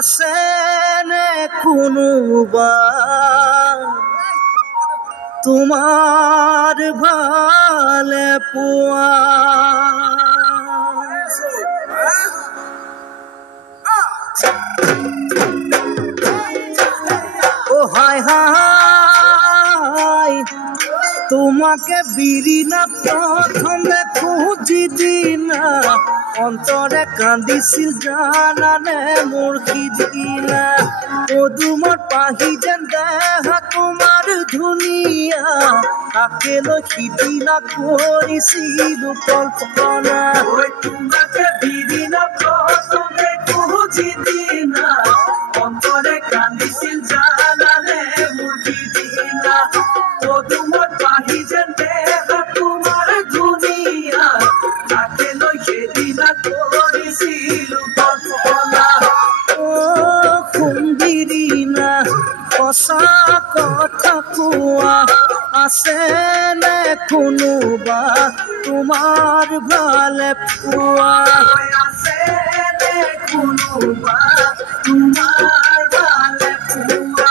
আছেনে কোনোবা তোমাৰ ভালে পোৱা ও হায় হায় তোমাকে বিৰিনা প্ৰথম দেখো যিদিনা অন্তৰে কান্দিছিল জানানে মোৰ সিদিনা পদুমৰ পাহি যেন দেহা তোমাৰ ধুনীয়া তাকে লৈ সিদিনা কৰিছিলো কল্পনা তোমাকে বিৰিনা প্ৰথম দেখো যিদিনা অন্তৰে কান্দিছিল জানানে মোৰ সিদিনা পদুমৰ পাহি যেন দেহা তোমাৰ ধুনীয়া তাকে লৈ সেদিনা কৰিছিলো কল্পনা ও সুন্দিৰিনা সঁচা কথা কোৱা আছেনে কোনোবা তোমাৰ ভালে পোৱা আছেনে কোনোবা তোমাৰ ভালে পোৱা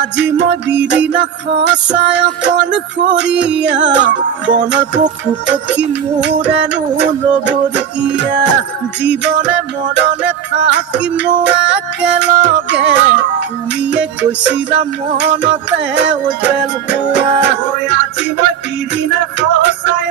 আজি মই বিৰিনা সঁচাই অকলশৰীয়া বনৰ পশু পক্ষী মোৰেনো লগৰীয়া জীৱনে মৰণে থাকিম একেলগে তুমিয়ে কৈছিলা মনতে আজি মই বিৰিনা সঁচাই